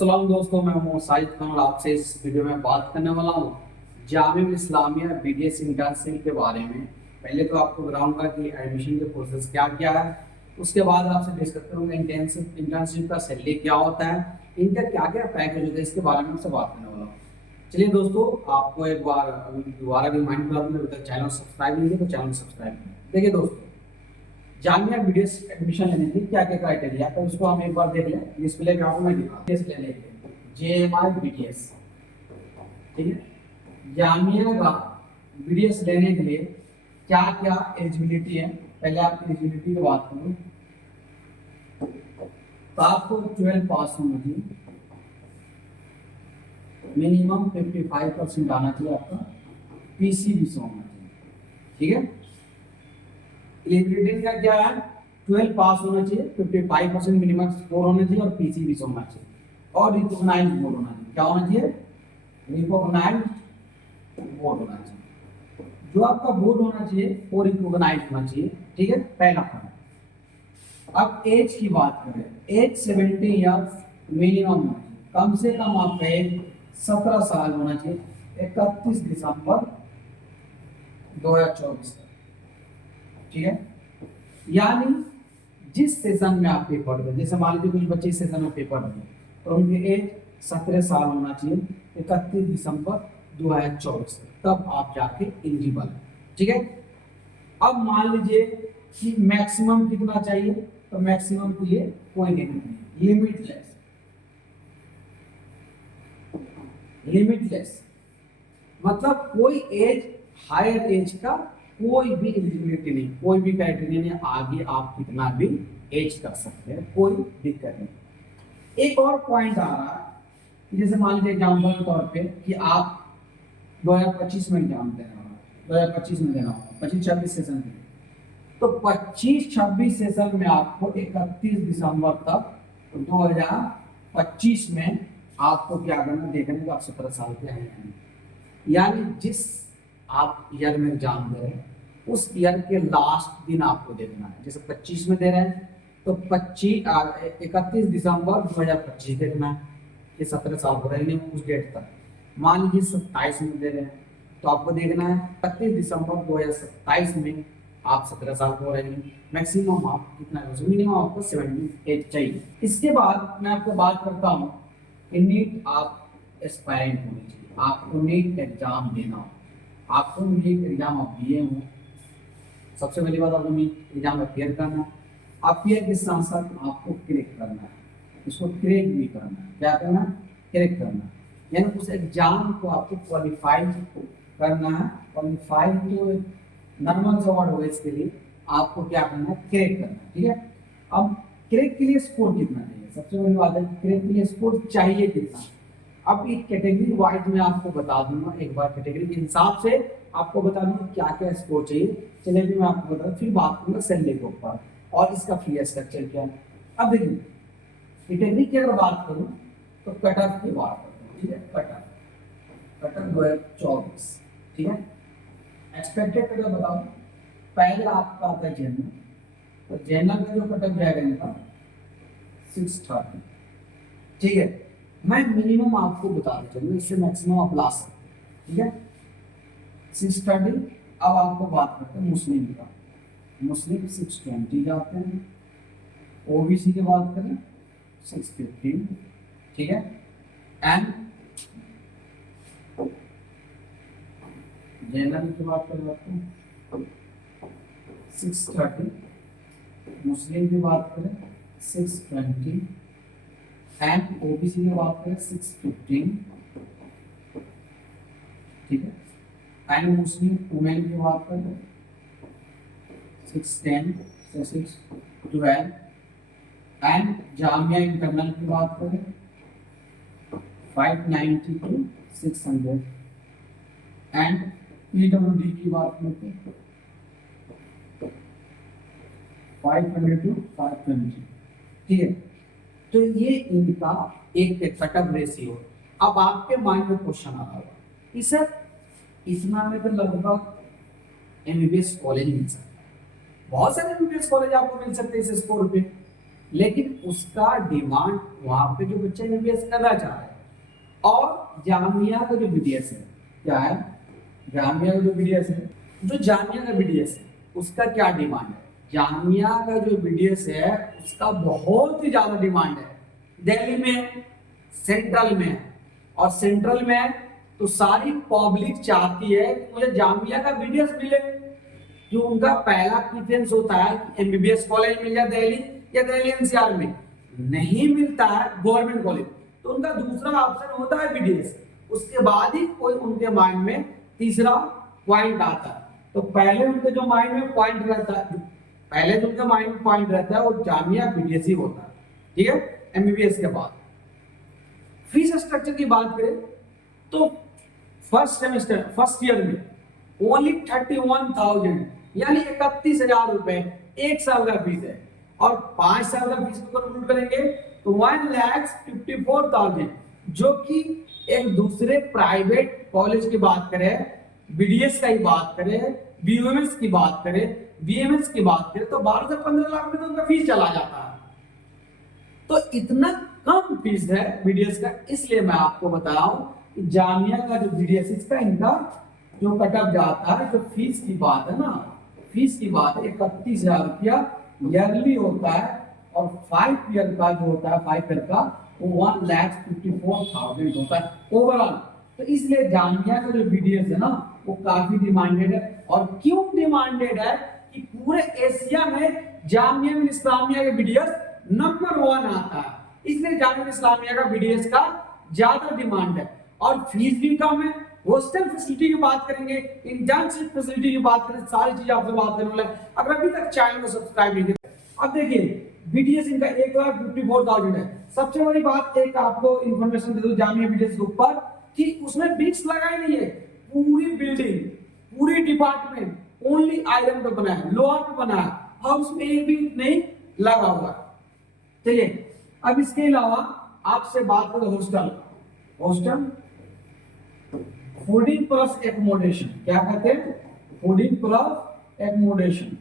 अस्सलाम दोस्तों, मैं हूं साजिद खान और आपसे इस वीडियो में बात करने वाला हूं जामिया इस्लामिया बीडीएस इंटर्नशिप के बारे में। पहले तो आपको बताऊंगा कि एडमिशन के प्रोसेस क्या क्या है, उसके बाद आपसे डिस्कस करूंगा इंटर्नशिप का सैलरी क्या होता है, इनका क्या क्या पैकेज होता है, इसके बारे में आपसे बात करने वाला हूँ। चलिए दोस्तों, आपको एक बार दोबारा रिमाइंड करा दूं, अभी तक चैनल सब्सक्राइब नहीं किया तो चैनल सब्सक्राइब करें। देखिए दोस्तों, जामिया बीडीएस एडमिशन लेने के क्या क्या क्राइटेरिया है, तो उसको हम एक बार देख लें। डिस्प्ले पे आपको मैं दिखा बीडीएस लेने के लिए जेएमआई बीडीएस, ठीक है। जामिया का बीडीएस लेने के लिए क्या क्या एलिजिबिलिटी है, पहले आप एलिजिबिलिटी की बात करूं तो आपको 12 पास होना चाहिए, मिनिमम 55% आना चाहिए, आपका पीसीबी से होना चाहिए, ठीक है। एलिजिबिलिटी का क्या है, 12 पास होना चाहिए, 55% मिनिमम स्कोर होना चाहिए और पीसीबी से होना चाहिए, और रिकॉग्नाइज्ड बोर्ड होना चाहिए। क्या होना चाहिए? रिकॉग्नाइज्ड बोर्ड होना चाहिए। जो आपका बोर्ड होना चाहिए वो रिकॉग्नाइज्ड होना चाहिए, ठीक है, पहला पॉइंट। अब एज की बात करें, एज 70 ईयर्स मिनिमम होना चाहिए, कम से कम आपका एज 17 साल होना चाहिए 31 दिसंबर 2024 तक, ठीक है। यानी जिस सेशन में आप पेपर दें, जैसे मान लीजिए कुछ बच्चे इस सेशन में पेपर दें तो उनकी एज 17 साल होना चाहिए 31 दिसंबर 2024 तब आप जाके एलिजिबल है, ठीक है। अब मान लीजिए कि मैक्सिमम कितना चाहिए, तो मैक्सिमम के लिए कोई लिमिट नहीं, लिमिटलेस मतलब कोई एज, हायर एज का कोई भी एलिजिबिलिटी नहीं, कोई भी क्राइटेरिया नहीं, आगे आप कितना भी एज कर सकते हैं, कोई दिक्कत नहीं। एक और पॉइंट आ रहा है, जैसे मान लीजिए एग्जाम्पल के तौर पे कि आप 2025 में एग्जाम देना होगा, 2025 में देना होगा 25-26 सेशन में, तो 25-26 सेशन में आपको 31 दिसंबर तक 2025 में आपको क्या करना, देखने का आप 17 साल के हैं, यानी जिस आप ईयर में एग्जाम दे रहे हैं उस ईयर के लास्ट दिन आपको देखना है। जैसे 25 में दे रहे हैं तो 31 दिसंबर 2025 देखना है, ये 17 साल हो रहे हैं उस डेट तक। मान लीजिए 27 में दे रहे हैं तो आपको देखना है 31 दिसंबर 2027 में आप 17 साल हो रहे हैं, मैक्सिमम आप कितना है, मिनिमम आपको 78 चाहिए। इसके बाद मैं आपको बात करता हूँ कि नीट आप एस्पायरेंट होनी चाहिए, आपको नीट एग्जाम देना हो, आपको नीट एग्जाम आप दिए हो, सबसे पहली बात आपको नीट एग्जाम अपियर करना है, अपियर के साथ साथ आपको क्रैक करना है, इसको क्रैक भी करना है। क्या करना है? क्रैक करना है, यानी उस एग्जाम को आपको क्वालिफाई करना है। क्वालिफाई तो नॉर्मल सा वर्ड होगा, इसके लिए आपको क्या करना है, क्रैक करना है, ठीक है। अब क्रैक के लिए स्कोर कितना चाहिए, सबसे बड़ी बात है क्रैक के लिए स्कोर चाहिए कितना। अब एक कैटेगरी वाइज में आपको बता दूंगा, एक बार कैटेगरी के हिसाब से आपको बता दूंगा क्या क्या स्कोर चाहिए। चलिए भी मैं आपको बता, फिर बात करूंगा सैलरी के ऊपर और इसका फी स्ट्रक्चर क्या है। अब देखिए कैटेगरी की अगर बात करूं तो कट ऑफ की बात करते हैं, ठीक है। कट ऑफ 2024, ठीक है। एक्सपेक्टेड कट ऑफ बताओ, पहले आपका आता है जनरल, तो जनरल का जो कट ऑफ जाएगा इनका 630, ठीक है। मैं मिनिमम आपको बता दूं, इससे मैक्सिमम आप ला सकते हैं, ठीक है, 630। अब आपको बात करते हैं मुस्लिम का, मुस्लिम 620 जाते हैं, ओबीसी की बात करें 615, ठीक है। एंड जनरल की बात करें आपको 630, मुस्लिम की बात करें 620 एंड ओबीसी की बात करें 615, ठीक है। एंड मुस्लिम वुमेन की बात करें 610 से 612 एंड जामिया इंटरनल की बात करें 590 टू 600 एंड पीडब्ल्यूडी की बात करें 500 टू 520, ठीक है। तो ये इनका एक कटअप रेशियो। अब आपके माइंड में क्वेश्चन आ रहा होगा कि सर इतना में तो लगभग एमबीबीएस कॉलेज मिल सकता है, बहुत सारे एमबीबीएस कॉलेज आपको मिल सकते हैं इस स्कोर पे, लेकिन उसका डिमांड वहां पे जो बच्चा एमबीबीएस करना चाह रहा है। और जामिया का जो बीडीएस है, क्या है, जामिया का जो बीडीएस है, जो जामिया का बीडीएस है उसका क्या डिमांड है। जामिया का जो बीडीएस है उसका बहुत ही ज्यादा डिमांड है, दिल्ली में, सेंट्रल में। और सेंट्रल में तो सारी पब्लिक चाहती है कि मुझे जामिया का बीडीएस मिले। जो उनका पहला प्रेफरेंस होता है एमबीबीएस कॉलेज मिल जाए दिल्ली या दिल्ली एनसीआर में, नहीं मिलता है गवर्नमेंट कॉलेज, तो उनका दूसरा ऑप्शन होता है बीडीएस। उसके बाद ही कोई उनके माइंड में तीसरा पॉइंट आता है। तो पहले उनके जो माइंड में पॉइंट रहता है, पहले जो उनके माइंड में पॉइंट रहता है वो जामिया बीडीएस ही होता है, ठीक है, एमबीबीएस के बाद। फीस स्ट्रक्चर की बात करें तो फर्स्ट ईयर में ओनली 31,000 यानी 31,000 रुपए एक साल का फीस है। और 5 साल का फीस को कंप्यूट करेंगे तो 1,54,000, जो कि एक दूसरे प्राइवेट कॉलेज की बात करें, बीडीएस का ही बात करें, बीयूएमएस की बात करें, बीएमएस की बात करें तो 12 से 15 लाख में तो उनका फीस चला जाता है। तो इतना कम फीस है बीडीएस का, इसलिए मैं आपको बता रहा हूं कि जामिया का जो बीडीएस इसका इनका जो कटअप जाता है, जो फीस की बात है ना, फीस की बात है 31,000 रुपया ईयरली होता है। और 5 ईयर का जो होता है, 5 ईयर का वो 1,54,000 होता है ओवरऑल। तो इसलिए जामिया का जो बीडीएस है ना वो काफी डिमांडेड है। और क्यों डिमांडेड है कि पूरे एशिया में जामिया मिल इस्लामिया का बीडीएस नंबर 1 आता है, इसलिए जामिया मिल इस्लामिया का बीडीएस का ज्यादा डिमांड है। और फीस भी कम है। हॉस्टल फैसिलिटी की बात करेंगे, इंटर्नशिप फैसिलिटी की बात करें, सारी चीजें आपसे बात करने वाले। अगर अभी तक चैनल को सब्सक्राइब नहीं किया, अब देखिए बीडीएस इनका 1,54,000 है। सबसे बड़ी बात एक आपको इंफॉर्मेशन दे दूं जामिया बीडीएस के ऊपर कि उसमें ब्रिक्स लगाए नहीं है, पूरी बिल्डिंग, पूरी डिपार्टमेंट ओनली आयरन पे बना है, लोहा पे बना है, हाउस में एक भी नहीं लगा हुआ। चलिए अब इसके अलावा आपसे बात करें hostel, hostel fooding plus accommodation, क्या कहते हैं, फूडिंग प्लस एकोमोडेशन,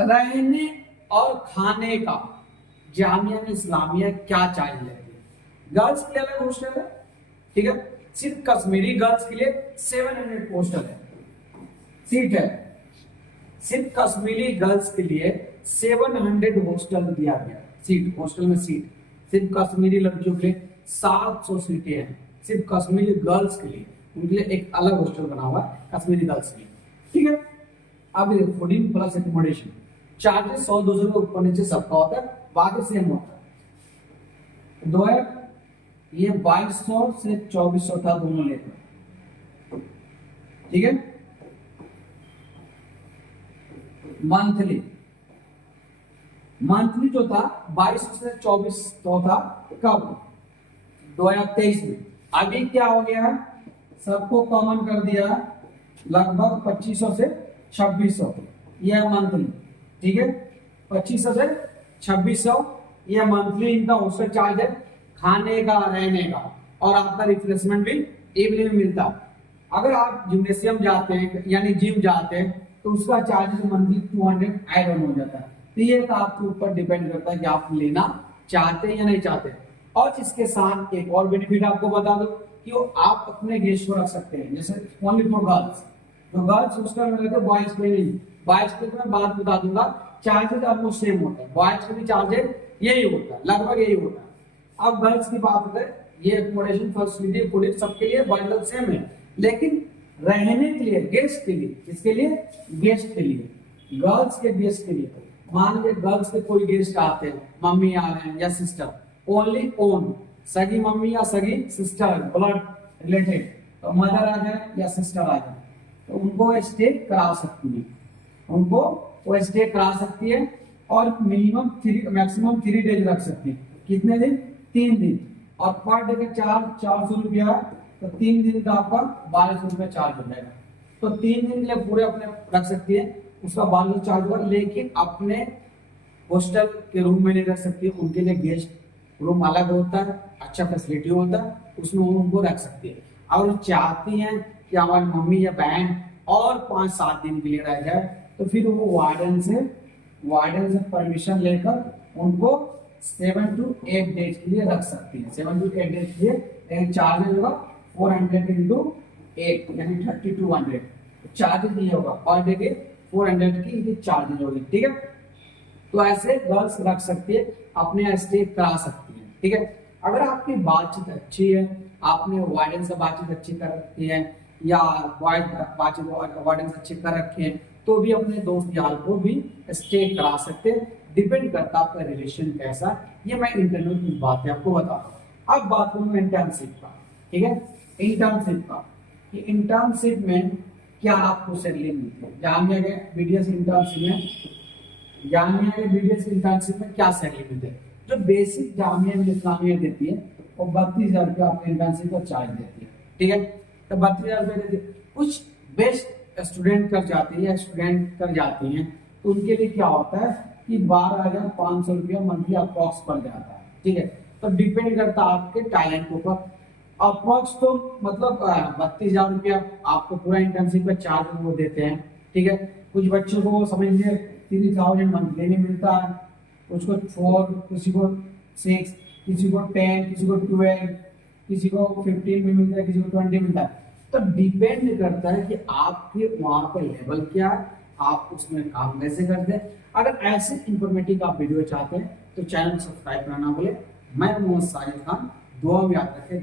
रहने और खाने का जामिया में इस्लामिया क्या चार्ज लेती है। गर्ल्स के लिए अलग हॉस्टल है, ठीक है, सिर्फ कश्मीरी गर्ल्स के लिए 700 हॉस्टल है, सीट है, सिर्फ कश्मीरी गर्ल्स के लिए 700 हॉस्टल दिया गया, सीट, हॉस्टल में सीट सिर्फ कश्मीरी लड़कियों के लिए 700 सीटें हैं, सिर्फ कश्मीरी गर्ल्स के लिए, उनके लिए एक अलग हॉस्टल बना हुआ है कश्मीरी गर्ल्स के लिए, ठीक है। अब फूडिंग प्लस एकोमोडेशन चार्जेस 100-200 रुपए ऊपर नीचे सबका होता है, बाकी सेम होता है। दो है ये 2200 से 2400 था, दोनों लेते, ठीक है। मंथली, मंथली जो था 2200 से 2400 था, कब, 2023 में। अभी क्या हो गया, सबको कॉमन कर दिया, लगभग 2500 से 2600 यह मंथली, ठीक है, 2500 से 2600 यह मंथली इनका हॉस्टल चार्ज है, खाने का, रहने का, और आपका रिफ्रेशमेंट भी इवनिंग में मिलता। अगर आप जिम्नेशियम जाते हैं यानी जिम जाते हैं तो उसका चार्जेस मंथली 200 ऐड ऑन हो जाता है। तो ये तो आपके ऊपर डिपेंड करता है कि आप लेना चाहते हैं या नहीं चाहते। और इसके साथ एक और बेनिफिट आपको बता दो कि वो आप अपने गेस्ट को रख सकते हैं, जैसे ओनली फॉर गर्ल्स, तो गर्ल्स हॉस्टल में रहते हैं, बॉयज के नहीं, बॉयज के मैं बात बता दूंगा, चार्जेस ऑलमोस्ट सेम होता है, बॉयज के भी चार्जेस यही होता है, लगभग यही होता है। अब गर्ल्स की बात होता है, ये एकोमोडेशन फैसिलिटी फूड सबके लिए बंडल सेम है, लेकिन रहने के लिए गेस्ट के लिए, किसके लिए, गेस्ट के लिए, गर्ल्स के गेस्ट के लिए, मान लीजिए गर्ल्स के कोई गेस्ट आते हैं, मम्मी आ रहे हैं या सिस्टर, ओनली ओन सगी मम्मी या सगी सिस्टर ब्लड रिलेटेड, तो मदर आ जाए या सिस्टर आ जाए तो उनको स्टे करा सकती है, उनको वो स्टे करा सकती है। और मिनिमम 3 मैक्सिमम 3 डेज रख सकती है। कितने दिन, 3 दिन, और पर डे का चार्ज 400 रुपया, तो 3 दिन का आपका 1200 रुपया चार्ज हो जाएगा। तो 3 दिन के लिए पूरे अपने रख सकती है, उसका 1200 चार्ज होगा, लेकिन अपने हॉस्टल के रूम में नहीं रख सकती है, उनके लिए गेस्ट रूम अलग होता है, अच्छा फैसिलिटी होता है, उसमें उनको रख सकती है। और चाहती हैं कि हमारी मम्मी या बहन और 5-7 दिन के लिए रह जाए तो फिर वो वार्डन से परमिशन लेकर उनको 7 to 8 डेज के लिए रख सकती है। 7 to 8 डेज के लिए, लेकिन चार्जेज होगा 400 into 8 यानी 3200। चार्जेज नहीं होगा, पर डे के 400 की ये चार्जेज होगी, ठीक है। तो ऐसे गर्ल्स रख सकती है, अपने स्टे करा सकती है, ठीक है। अगर आपकी बातचीत अच्छी है, आपने वार्डन से बातचीत अच्छी कर रखी है या बातचीत वार्डन से अच्छी कर रखी है, तो भी अपने दोस्त यार को भी स्टे करा सकते हैं। डिपेंड करता है आपका रिलेशन कैसा। ये मैं इंटरव्यू की बातें आपको बता रहा हूँ। अब बात करूँ इंटर्नशिप का, ठीक है। इंटर्नशिप का, कि इंटर्नशिप में क्या आपको सैलरी मिलती है। जामिया के बीडीएस इंटर्नशिप में क्या सैलरी मिलती है। जो बेसिक जामिया इस्लामिया देती है वो 32,000 रुपया आपके इंटर्नशिप का चार्ज देती है, ठीक है। तो 32,000 रुपया देती है। कुछ बेस्ट स्टूडेंट कर जाती हैं तो उनके लिए क्या होता है कि 12,500 रुपया मंथली अप्रॉक्स पड़ जाता है, ठीक है। तो डिपेंड करता है आपके टैलेंट के ऊपर। अप्रॉक्स तो मतलब 32,000 रुपया आपको पूरा इंटर्नशिप का चार्ज वो देते हैं, ठीक है। कुछ बच्चों को समझ लीजिए 3,000 मंथली में मिलता है, उसको 4, किसी को 6, किसी को 10, किसी को 12, किसी को 15 में मिलता है, किसी को 20 मिलता है। तो डिपेंड करता है कि आपके वहां पर लेवल क्या है, आप उसमें काम कैसे करते हैं। अगर ऐसे इंफॉर्मेटिव आप वीडियो चाहते हैं तो चैनल सब्सक्राइब करना भूले। मैं मोहम्मद साजिद खान, दुआ में याद रखें।